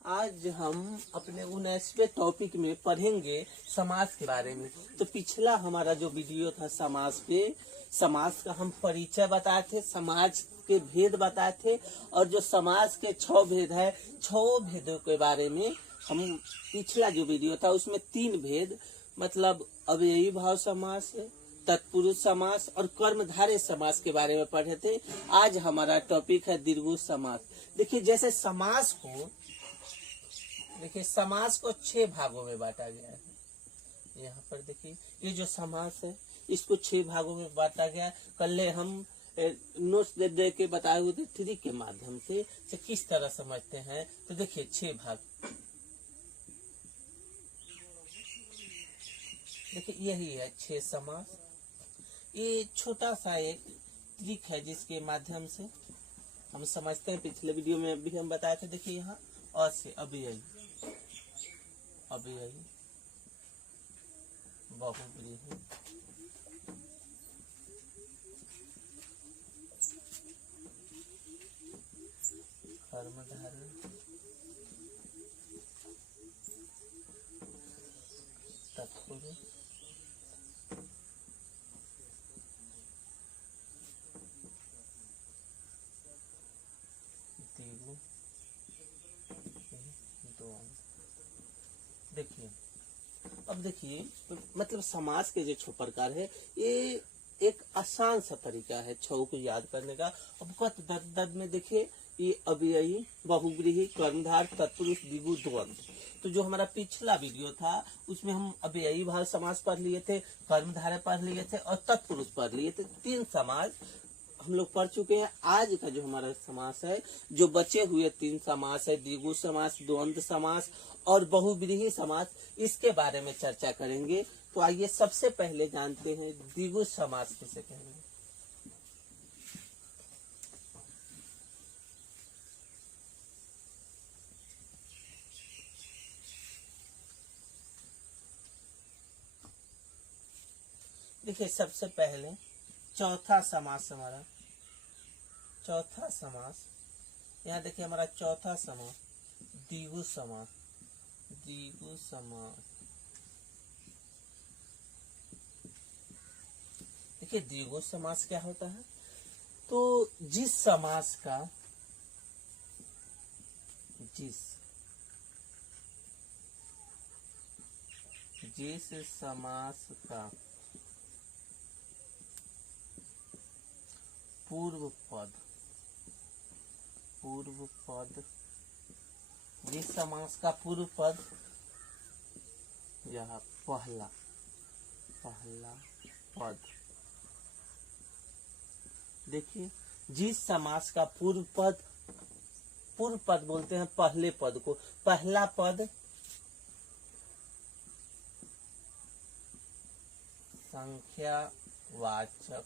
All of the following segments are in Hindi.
आज हम अपने 19वें टॉपिक में पढ़ेंगे समाज के बारे में। तो पिछला हमारा जो वीडियो था समाज पे, समाज का हम परिचय बताए थे, समाज के भेद बताए थे, और जो समाज के 6 भेद है, 6 भेदों के बारे में हम पिछला जो वीडियो था उसमें 3 भेद मतलब अव्ययी भाव समास, तत्पुरुष समास और कर्मधारय समास के बारे में पढ़े थे। आज हमारा टॉपिक है द्विगु समास। देखिए जैसे समास को 6 भागों में बांटा गया है। यहाँ पर देखिए ये जो समास है इसको 6 भागों में बांटा गया है। कल हम नोट्स दे के बताए हुए थे थ्री के माध्यम से किस तरह समझते हैं। तो देखिए 6 भाग, देखिए यही है 6 समास। ये छोटा सा एक ट्रिक है जिसके माध्यम से हम समझते हैं। पिछले वीडियो में भी हम बताए थे। देखिए यहाँ अ से अव्ययी, अव्ययी, बहुव्रीहि, कर्मधारय, तत्पुरुष, द्विगु, द्वंद्व। देखिए अब देखिए मतलब समास के जो 6 प्रकार है, ये एक आसान सा तरीका है 6 को याद करने का। अब कत दद में देखिए ये अव्ययी, बहुव्रीहि, कर्मधार, तत्पुरुष, द्विगु, द्वंद्व। तो जो हमारा पिछला वीडियो था उसमें हम अव्ययी भाव समास पढ़ लिए थे, कर्मधारय पढ़ लिए थे और तत्पुरुष पढ़ लिए थे। 3 समास हम लोग पढ़ चुके हैं। आज का जो हमारा समास है, जो बचे हुए 3 समास है, द्विगु समास, द्वंद्व समास और बहुव्रीहि समास, इसके बारे में चर्चा करेंगे। तो आइए सबसे पहले जानते हैं द्विगु समास किसे कहेंगे। देखिए सबसे पहले चौथा समास, हमारा चौथा समास, यहाँ देखिए हमारा चौथा समास द्विगु समास, द्विगु समास। देखिए द्विगु समास क्या होता है, तो जिस समास का जिस समास का पूर्व पद, जिस समास का पूर्व पद, यह पहला पद। देखिए जिस समास का पूर्व पद बोलते हैं पहले पद को, पहला पद संख्यावाचक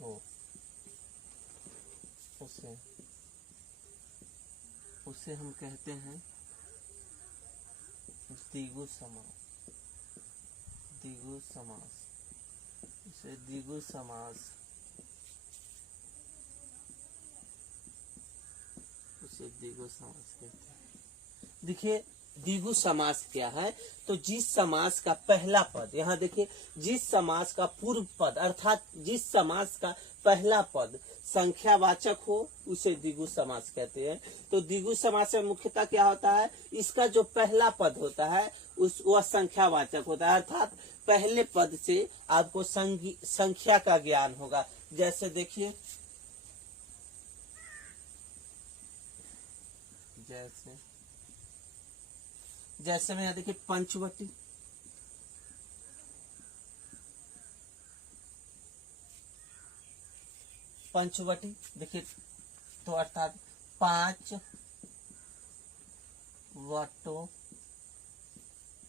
हो, उसे हम कहते हैं द्विगु समास। इसे द्विगु समास, कहते हैं। देखिए द्विगु समास क्या है, तो जिस समास का पहला पद, यहाँ देखिए जिस समास का पूर्व पद अर्थात जिस समास का पहला पद संख्यावाचक हो उसे द्विगु समास कहते हैं। तो द्विगु समास में मुख्यतः क्या होता है, इसका जो पहला पद होता है वह संख्यावाचक होता है, अर्थात पहले पद से आपको संख्या का ज्ञान होगा। जैसे देखिए जैसे में यहाँ देखिए पंचवटी, देखिए तो अर्थात 5 वटों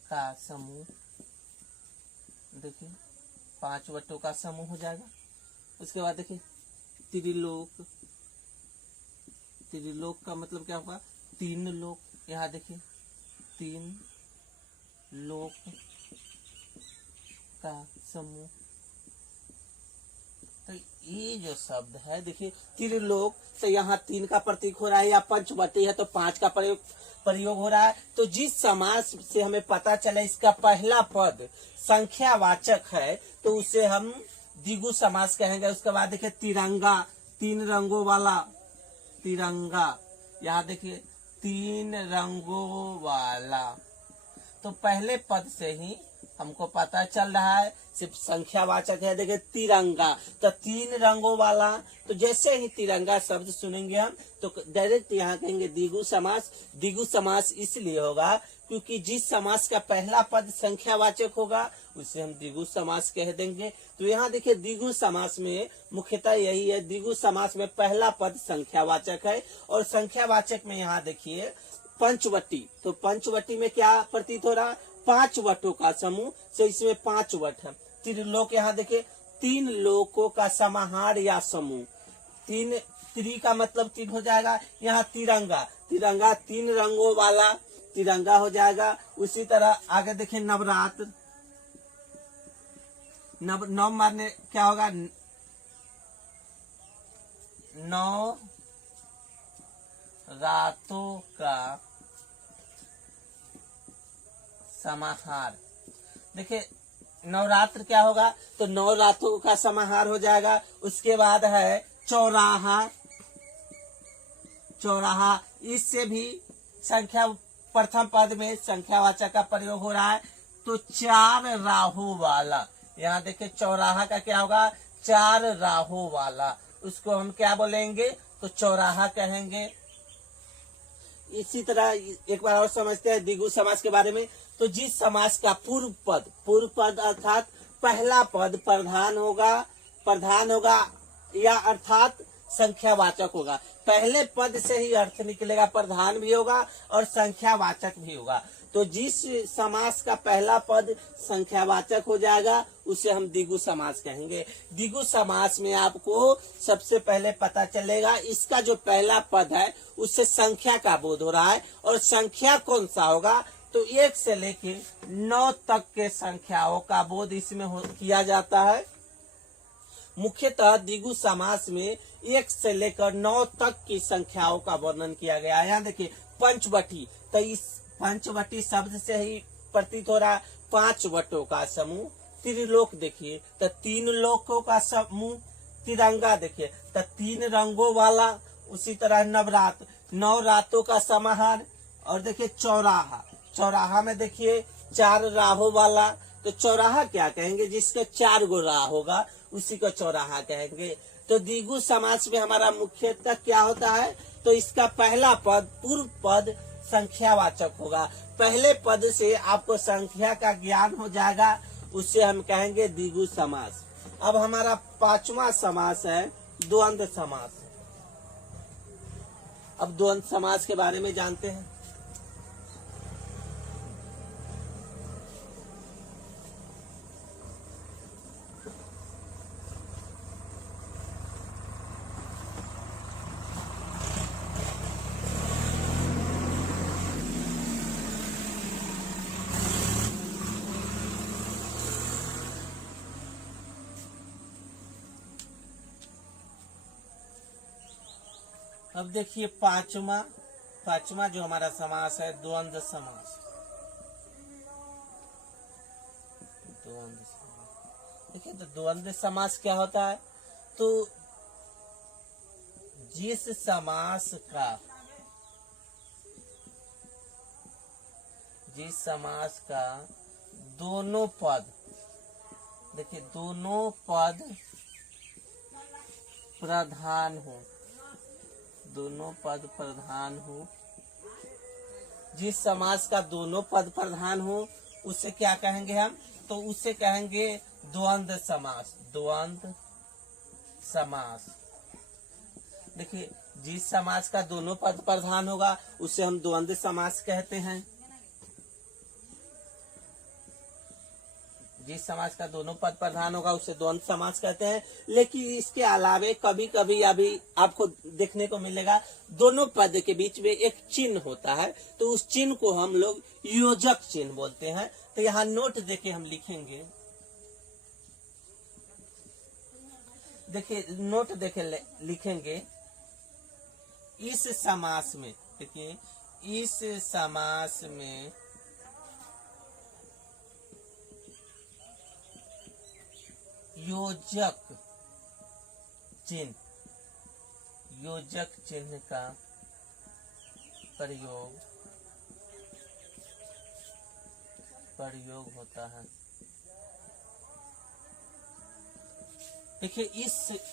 का समूह। देखिए 5 वटों का समूह हो जाएगा। उसके बाद देखिए त्रिलोक का मतलब क्या होगा, 3 लोक। यहाँ देखिए 3 लोक का समूह, तो ये जो शब्द है देखिए त्रिलोक, तो यहाँ 3 का प्रतीक हो रहा है, या पंचवटी है तो 5 का प्रयोग हो रहा है। तो जिस समास से हमें पता चले इसका पहला पद संख्यावाचक है तो उसे हम द्विगु समास कहेंगे। उसके बाद देखिए तिरंगा, 3 रंगों वाला तिरंगा, यहाँ देखिए 3 रंगों वाला। तो पहले पद से ही हमको पता चल रहा है सिर्फ संख्यावाचक है। देखिए तिरंगा, तो 3 रंगों वाला। तो जैसे ही तिरंगा शब्द सुनेंगे हम तो डायरेक्ट यहाँ कहेंगे द्विगु समास। द्विगु समास इसलिए होगा क्योंकि जिस समास का पहला पद संख्यावाचक होगा उसे हम द्विगु समास कह देंगे। तो यहाँ देखिए द्विगु समास में मुख्यतः यही है, द्विगु समास में पहला पद संख्यावाचक है और संख्यावाचक में यहाँ देखिए पंचवटी। तो पंचवटी में क्या प्रतीत हो रहा है? 5 वटों का समूह, तो इसमें 5 वट है। त्रिलोक, यहाँ देखिए 3 लोकों का समाहार या समूह। 3 का मतलब 3 हो जाएगा। यहाँ तिरंगा, तिरंगा 3 रंगों वाला तिरंगा हो जाएगा। उसी तरह आगे देखिए नवरात्र, नव मारने क्या होगा? 9 रातों का समाहार। देखिए नवरात्र क्या होगा? तो 9 रातों का समाहार हो जाएगा। उसके बाद है चौराहा, चौराहा, इससे भी संख्या प्रथम पद में संख्यावाचक का प्रयोग हो रहा है। तो 4 राहों वाला, यहाँ देखिए चौराहा का क्या होगा? 4 राहों वाला, उसको हम क्या बोलेंगे? तो चौराहा कहेंगे। इसी तरह एक बार और समझते हैं द्विगु समास के बारे में। तो जिस समास का पूर्व पद अर्थात पहला पद प्रधान होगा या अर्थात संख्यावाचक होगा। पहले पद से ही अर्थ निकलेगा, प्रधान भी होगा और संख्यावाचक भी होगा। तो जिस समास का पहला पद संख्यावाचक हो जाएगा उसे हम द्विगु समास कहेंगे। द्विगु समास में आपको सबसे पहले पता चलेगा इसका जो पहला पद है उससे संख्या का बोध हो रहा है। और संख्या कौन सा होगा? तो 1 से लेकर 9 तक के संख्याओं का बोध इसमें किया जाता है। मुख्यतः द्विगु समास में 1 से लेकर 9 तक की संख्याओं का वर्णन किया गया है। यहाँ देखिए पंचवटी, तो इस पंचवटी शब्द से ही प्रतीत हो रहा है 5 वटों का समूह। त्रिलोक देखिए तो 3 लोकों का समूह। तिरंगा देखिए तो 3 रंगों वाला। उसी तरह नवरात्र, 9 रातों का समाहार। और देखिए चौराहा, चौराहा में देखिए 4 राहों वाला। तो चौराहा क्या कहेंगे? जिसके 4 गो राह होगा उसी को चौराहा कहेंगे। तो द्विगु समास में हमारा मुख्यतः क्या होता है? तो इसका पहला पद पूर्व पद संख्यावाचक होगा। पहले पद से आपको संख्या का ज्ञान हो जाएगा, उससे हम कहेंगे द्विगु समास। अब हमारा 5वां समास है द्वंद्व समास। अब द्वंद्व समास के बारे में जानते हैं। अब देखिए पांचवा जो हमारा समास है द्वंद्व समास। देखिए तो द्वंद्व समास क्या होता है? तो जिस समास का दोनों पद, देखिए दोनों पद प्रधान हो, दोनों पद प्रधान हो, जिस समास का दोनों पद प्रधान हो उसे क्या कहेंगे हम? तो उसे कहेंगे द्वंद्व समास। द्वंद्व समास, देखिए जिस समास का दोनों पद प्रधान होगा उसे हम द्वंद्व समास कहते हैं। जिस समास का दोनों पद प्रधान होगा उसे द्वंद्व समास कहते हैं। लेकिन इसके अलावे कभी कभी अभी आपको देखने को मिलेगा दोनों पद के बीच में एक चिन्ह होता है, तो उस चिन्ह को हम लोग योजक चिन्ह बोलते हैं। तो यहाँ नोट देके हम लिखेंगे देखिए नोट देखे लिखेंगे, इस समास में, देखिए इस समास में योजक चिन्ह का प्रयोग होता है। देखिए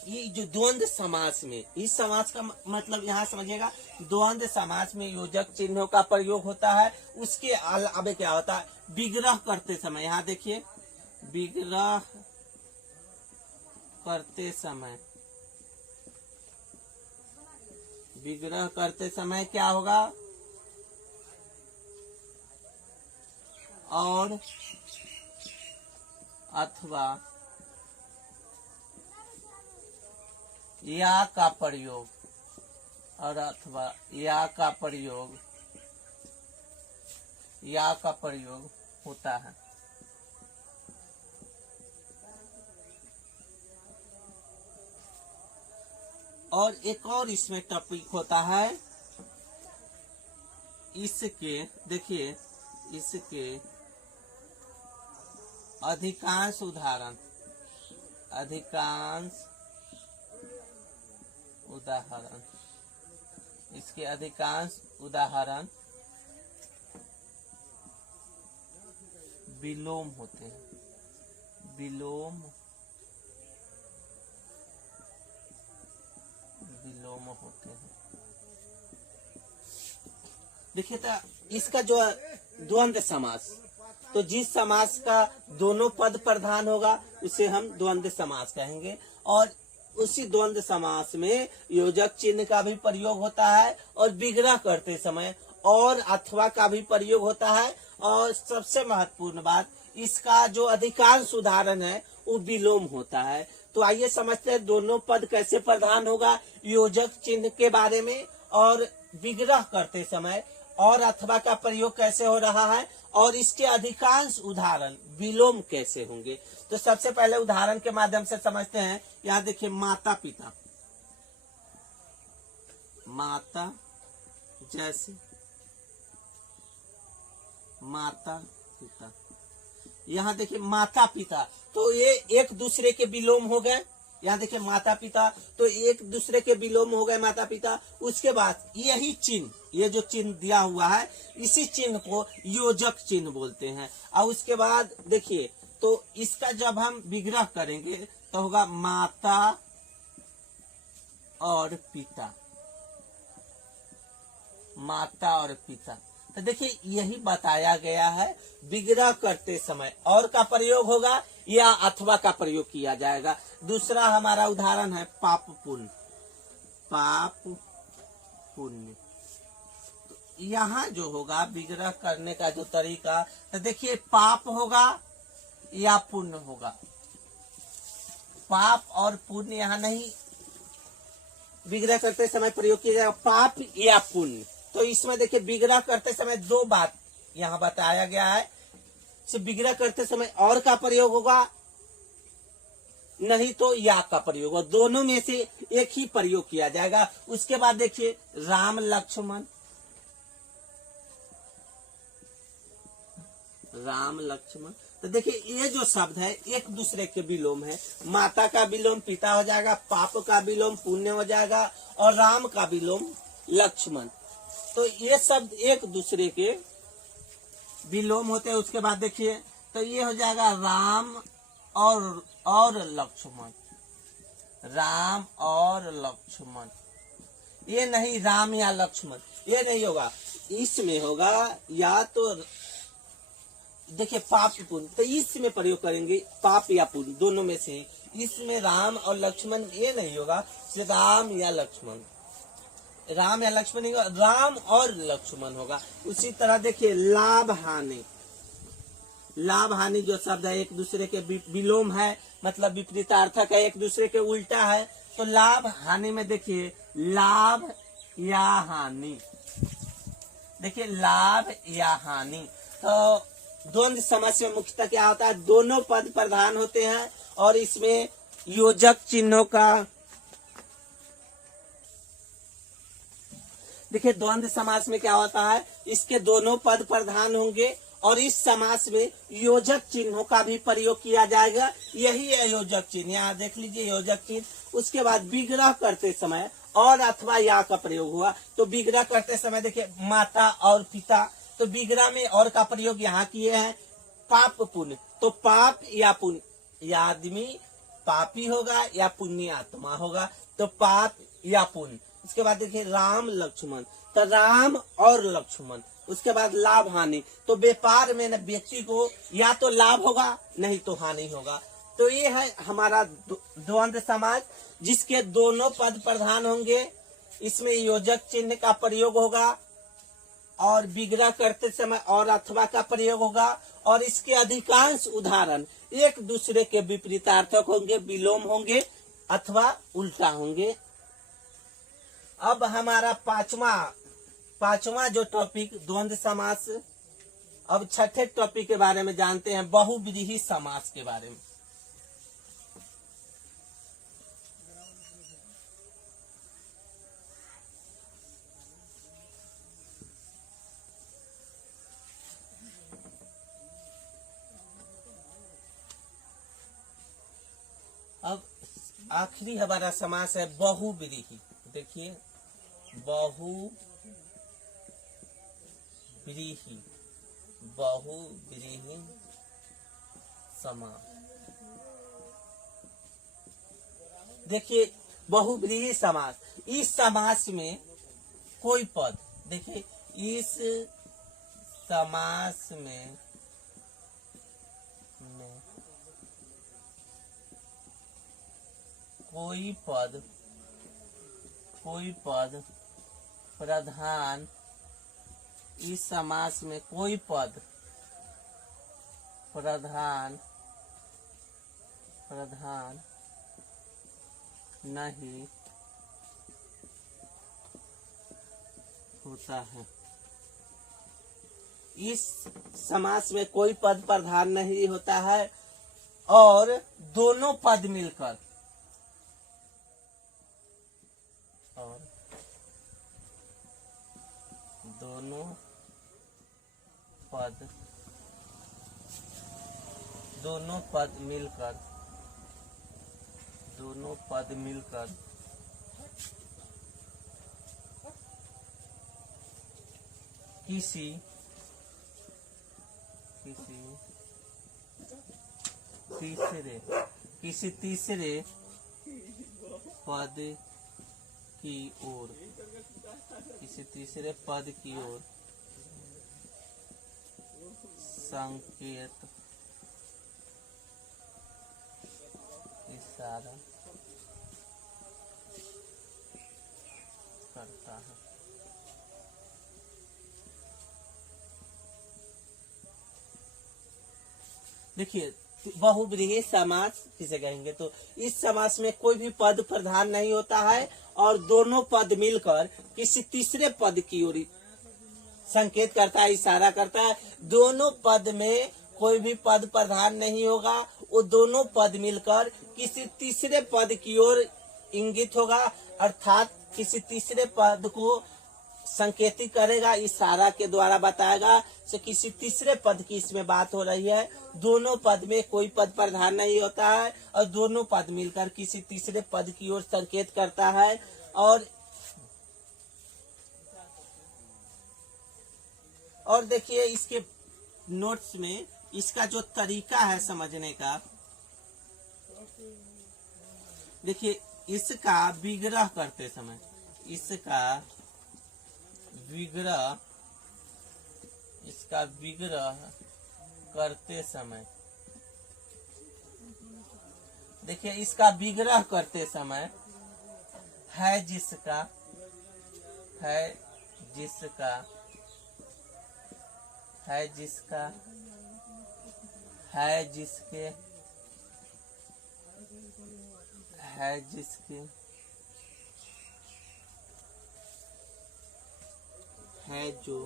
ये जो द्वंद्व समास में, इस समास का मतलब यहाँ समझिएगा, द्वंद्व समास में योजक चिन्हों का प्रयोग होता है। उसके अलावा क्या होता है, विग्रह करते समय, यहाँ देखिए विग्रह करते समय क्या होगा, और अथवा या का प्रयोग, और अथवा या का प्रयोग होता है। और एक और इसमें टॉपिक होता है, इसके देखिए इसके अधिकांश उदाहरण इसके अधिकांश उदाहरण विलोम होते हैं। विलोम होते हैं। देखिए तो इसका जो द्वंद्व समास, तो जिस समास का दोनों पद प्रधान होगा उसे हम द्वंद्व समास कहेंगे। और उसी द्वंद्व समास में योजक चिन्ह का भी प्रयोग होता है, और विग्रह करते समय और अथवा का भी प्रयोग होता है। और सबसे महत्वपूर्ण बात, इसका जो अधिकांश उदाहरण है वो विलोम होता है। तो आइए समझते हैं दोनों पद कैसे प्रधान होगा योजक चिन्ह के बारे में, और विग्रह करते समय और अथवा का प्रयोग कैसे हो रहा है, और इसके अधिकांश उदाहरण विलोम कैसे होंगे। तो सबसे पहले उदाहरण के माध्यम से समझते हैं। यहाँ देखिए माता पिता, माता जैसे माता पिता, यहाँ देखिए माता पिता, तो ये एक दूसरे के विलोम हो गए। यहाँ देखिए माता पिता, तो एक दूसरे के विलोम हो गए माता पिता। उसके बाद यही चिन्ह, ये जो चिन्ह दिया हुआ है, इसी चिन्ह को योजक चिन्ह बोलते हैं। और उसके बाद देखिए, तो इसका जब हम विग्रह करेंगे तो होगा माता और पिता, माता और पिता। तो देखिए यही बताया गया है, विग्रह करते समय और का प्रयोग होगा या अथवा का प्रयोग किया जाएगा। दूसरा हमारा उदाहरण है पाप पुण्य। पाप पुण्य, तो यहाँ जो होगा विग्रह करने का जो तरीका, तो देखिए पाप होगा या पुण्य होगा। पाप और पुण्य यहाँ नहीं विग्रह करते समय प्रयोग किया जाएगा, पाप या पुण्य। तो इसमें देखिए विग्रह करते समय दो बात यहाँ बताया गया है। विग्रह करते समय और का प्रयोग होगा, नहीं तो या का प्रयोग होगा। दोनों में से एक ही प्रयोग किया जाएगा। उसके बाद देखिए राम लक्ष्मण, राम लक्ष्मण, तो देखिए ये जो शब्द है एक दूसरे के विलोम है। माता का विलोम पिता हो जाएगा, पाप का विलोम पुण्य हो जाएगा, और राम का विलोम लक्ष्मण। तो ये शब्द एक दूसरे के विलोम होते हैं। उसके बाद देखिए, तो ये हो जाएगा राम और लक्ष्मण, राम और लक्ष्मण। ये नहीं राम या लक्ष्मण, ये नहीं होगा। इसमें होगा या तो देखिए पाप पुण्य, तो इसमें प्रयोग करेंगे पाप या पुण्य, दोनों में से। इसमें राम और लक्ष्मण ये नहीं होगा, राम या लक्ष्मण, राम या लक्ष्मण नहीं होगा, राम और लक्ष्मण होगा। उसी तरह देखिए लाभ हानि, लाभ हानि जो शब्द है एक दूसरे के विलोम है, मतलब विपरीतार्थक है, एक दूसरे के उल्टा है। तो लाभ हानि में देखिए लाभ या हानि, देखिए लाभ या हानि। तो द्वंद्व समास में मुख्यतः क्या होता है, दोनों पद प्रधान होते हैं और इसमें योजक चिन्हों का, देखिए द्वंद्व समास में क्या होता है, इसके दोनों पद प्रधान होंगे और इस समास में योजक चिन्हों का भी प्रयोग किया जाएगा। यही है योजक चिन्ह, यहाँ देख लीजिए योजक चिन्ह। उसके बाद विग्रह करते समय और अथवा या का प्रयोग हुआ, तो विग्रह करते समय देखिए माता और पिता, तो विग्रह में और का प्रयोग यहाँ किए हैं। पाप पुण्य, तो पाप या पुण्य, या आदमी पापी होगा या पुण्य आत्मा होगा, तो पाप या पुण्य। इसके बाद देखिए राम लक्ष्मण, तो राम और लक्ष्मण। उसके बाद लाभ हानि, तो व्यापार में न व्यक्ति को या तो लाभ होगा नहीं तो हानि होगा। तो ये है हमारा द्वंद्व समास, जिसके दोनों पद प्रधान होंगे, इसमें योजक चिन्ह का प्रयोग होगा और विग्रह करते समय और अथवा का प्रयोग होगा, और इसके अधिकांश उदाहरण एक दूसरे के विपरीतार्थक होंगे, विलोम होंगे अथवा उल्टा होंगे। अब हमारा पांचवा जो टॉपिक द्वंद्व समास, अब छठे टॉपिक के बारे में जानते हैं, बहुव्रीहि समास के बारे में। अब आखिरी हमारा समास है बहुव्रीहि। देखिए बहुव्रीहि, बहुव्रीहि समास। देखिए बहुव्रीहि समास, इस समास में कोई पद, देखिए इस समास में कोई पद प्रधान, इस समास में कोई पद प्रधान नहीं होता है। इस समास में कोई पद प्रधान नहीं होता है और दोनों पद मिलकर दोनों पद मिलकर किसी तीसरे पद की ओर संकेत इशारा करता है। देखिए बहुव्रीहि समास किसे कहेंगे, तो इस समास में कोई भी पद प्रधान नहीं होता है और दोनों पद मिलकर किसी तीसरे पद की ओर संकेत करता है, इशारा करता है। दोनों पद में कोई भी पद प्रधान नहीं होगा, वो दोनों पद मिलकर किसी तीसरे पद की ओर इंगित होगा, अर्थात किसी तीसरे पद को संकेतित करेगा, इशारा के द्वारा बताएगा। तो किसी तीसरे पद की इसमें बात हो रही है। दोनों पद में कोई पद प्रधान नहीं होता है और दोनों पद मिलकर किसी तीसरे पद की ओर संकेत करता है। और देखिए इसके नोट्स में इसका जो तरीका है समझने का, देखिए इसका विग्रह करते समय, देखिए इसका विग्रह करते समय है जिसके, है जो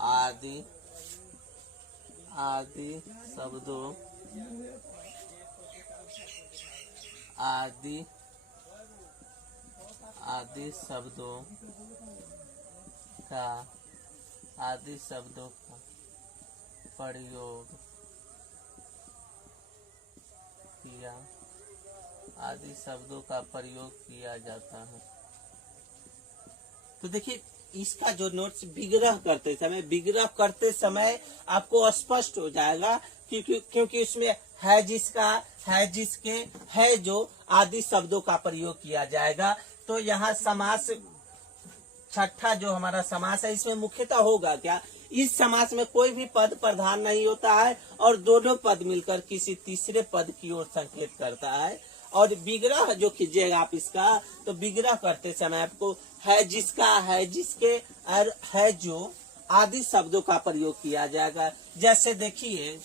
आदि आदि शब्दों आदि आदि शब्दों का प्रयोग किया आदि शब्दों का प्रयोग किया जाता है। तो देखिए इसका जो नोट्स विग्रह करते समय आपको स्पष्ट हो जाएगा क्योंकि उसमें है जिसका है जिसके है जो आदि शब्दों का प्रयोग किया जाएगा। तो यहाँ समास छठा जो हमारा समास है इसमें मुख्यतः होगा क्या, इस समास में कोई भी पद प्रधान नहीं होता है और दोनों पद मिलकर किसी तीसरे पद की ओर संकेत करता है। और विग्रह जो कीजिएगा आप इसका, तो विग्रह करते समय आपको है जिसका है जिसके और है जो आदि शब्दों का प्रयोग किया जाएगा। जैसे देखिए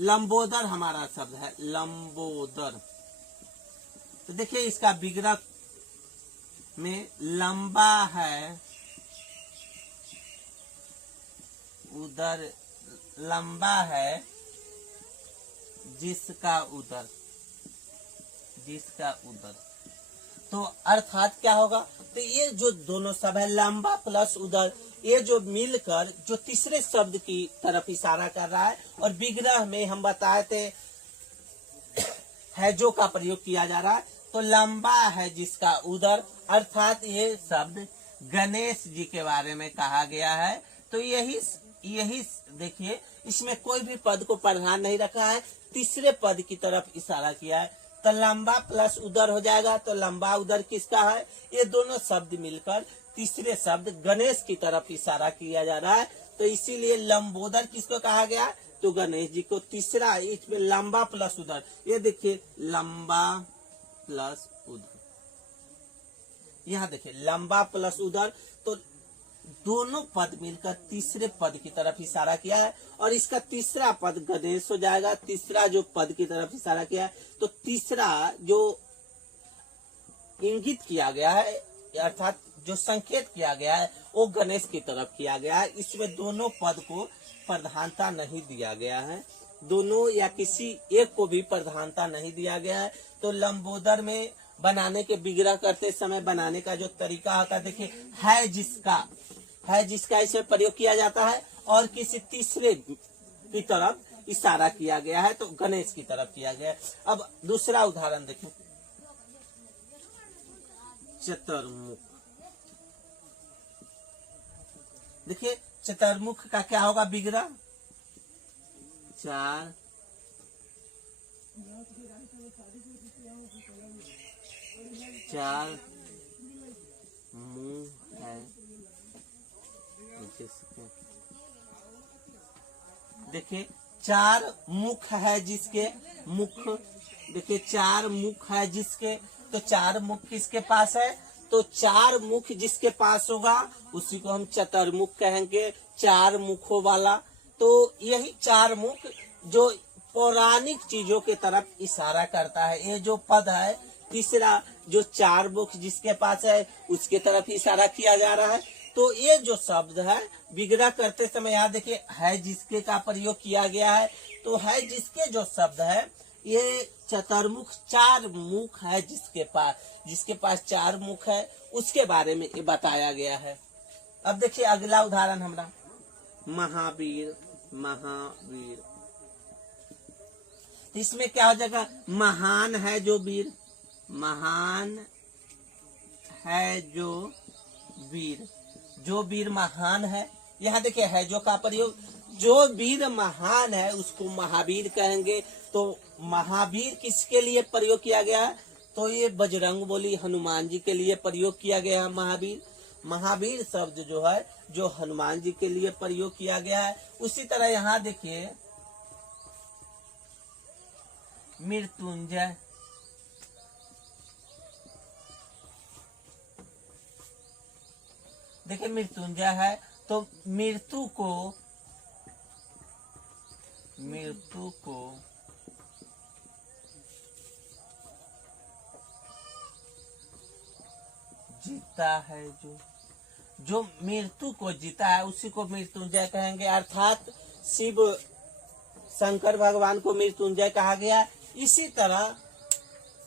लंबोदर हमारा शब्द है, लंबोदर। तो देखिए इसका विग्रह में लंबा है उदर, लंबा है जिसका उदर तो अर्थात क्या होगा, तो ये जो दोनों शब्द है लंबा प्लस उदर, ये जो मिलकर जो तीसरे शब्द की तरफ इशारा कर रहा है। और विग्रह में हम बताए थे है जो का प्रयोग किया जा रहा है, तो लंबा है जिसका उदर, अर्थात ये शब्द गणेश जी के बारे में कहा गया है। तो यही देखिए इसमें कोई भी पद को प्रधान नहीं रखा है, तीसरे पद की तरफ इशारा किया है। तो लंबा प्लस उदर हो जाएगा। तो लंबा उदर किसका है, ये दोनों शब्द मिलकर तीसरे शब्द गणेश की तरफ इशारा किया जा रहा है। तो इसीलिए लंबोदर किसको कहा गया, तो गणेश जी को। तीसरा इसमें लंबा प्लस उदर, ये देखिए लंबा प्लस उदर, यहाँ देखिए लंबा प्लस उदर, तो दोनों पद मिलकर तीसरे पद की तरफ इशारा किया है। और इसका तीसरा पद गणेश हो जाएगा। तीसरा जो पद की तरफ इशारा किया है, तो तीसरा जो इंगित किया गया है अर्थात जो संकेत किया गया है वो गणेश की तरफ किया गया है। इसमें दोनों पद को प्रधानता नहीं दिया गया है, दोनों या किसी एक को भी प्रधानता नहीं दिया गया है। तो लंबोदर में बनाने के विग्रह करते समय बनाने का जो तरीका होता है, देखिए है जिसका इसमें प्रयोग किया जाता है और किसी तीसरे की तरफ इशारा किया गया है, तो गणेश की तरफ किया गया है। अब दूसरा उदाहरण देखिए, चतुर्मुख। देखिए चतुर्मुख का क्या होगा विग्रह, चार मुंह है। देखिए चार मुख है जिसके मुख, देखिए चार मुख है जिसके, तो चार मुख किसके पास है, तो चार मुख जिसके पास होगा उसी को हम चतुर्मुख कहेंगे, चार मुखों वाला। तो यही चार मुख जो पौराणिक चीजों के तरफ इशारा करता है। ये जो पद है तीसरा जो चार मुख जिसके पास है उसके तरफ इशारा किया जा रहा है। तो ये जो शब्द है विग्रह करते समय यहाँ देखिए है जिसके का प्रयोग किया गया है। तो है जिसके जो शब्द है ये चतुर्मुख, चार मुख है जिसके पास चार मुख है उसके बारे में ये बताया गया है। अब देखिए अगला उदाहरण हमारा महावीर। इसमें क्या हो जाएगा, महान है जो वीर, महान है जो वीर महान है। यहाँ देखिए है जो का प्रयोग, जो वीर महान है उसको महावीर कहेंगे। तो महावीर किसके लिए प्रयोग किया गया है, तो ये बजरंगबली हनुमान जी के लिए प्रयोग किया गया है। महावीर शब्द जो है जो हनुमान जी के लिए प्रयोग किया गया है। उसी तरह यहाँ देखिए मृत्युंजय, देखिए मृत्युंजय है तो मृत्यु को जीता है जो मृत्यु को जीता है उसी को मृत्युंजय कहेंगे, अर्थात शिव शंकर भगवान को मृत्युंजय कहा गया। इसी तरह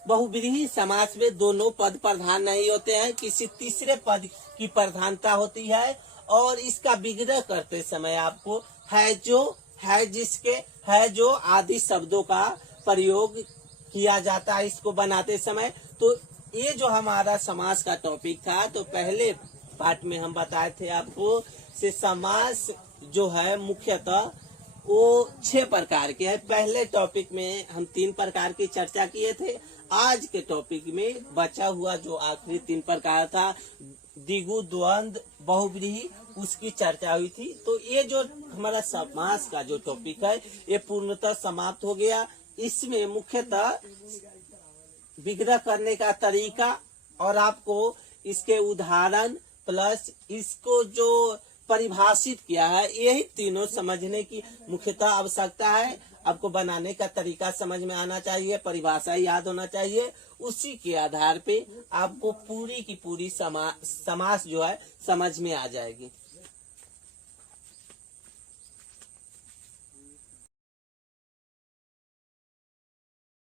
बहुव्रीहि समास में दोनों पद प्रधान नहीं होते हैं, किसी तीसरे पद की प्रधानता होती है। और इसका विग्रह करते समय आपको है जो, है जिसके, है जो आदि शब्दों का प्रयोग किया जाता है इसको बनाते समय। तो ये जो हमारा समास का टॉपिक था, तो पहले पार्ट में हम बताए थे आपको से समास जो है मुख्यतः वो 6 प्रकार के है। पहले टॉपिक में हम 3 प्रकार की चर्चा किए थे। आज के टॉपिक में बचा हुआ जो आखिरी 3 प्रकार था, द्विगु, द्वंद्व, बहुव्रीहि, उसकी चर्चा हुई थी। तो ये जो हमारा समास का जो टॉपिक है ये पूर्णतः समाप्त हो गया। इसमें मुख्यतः विग्रह करने का तरीका और आपको इसके उदाहरण प्लस इसको जो परिभाषित किया है, यही तीनों समझने की मुख्यतः आवश्यकता है। आपको बनाने का तरीका समझ में आना चाहिए, परिभाषा याद होना चाहिए। उसी के आधार पे आपको पूरी की पूरी समास जो है समझ में आ जाएगी।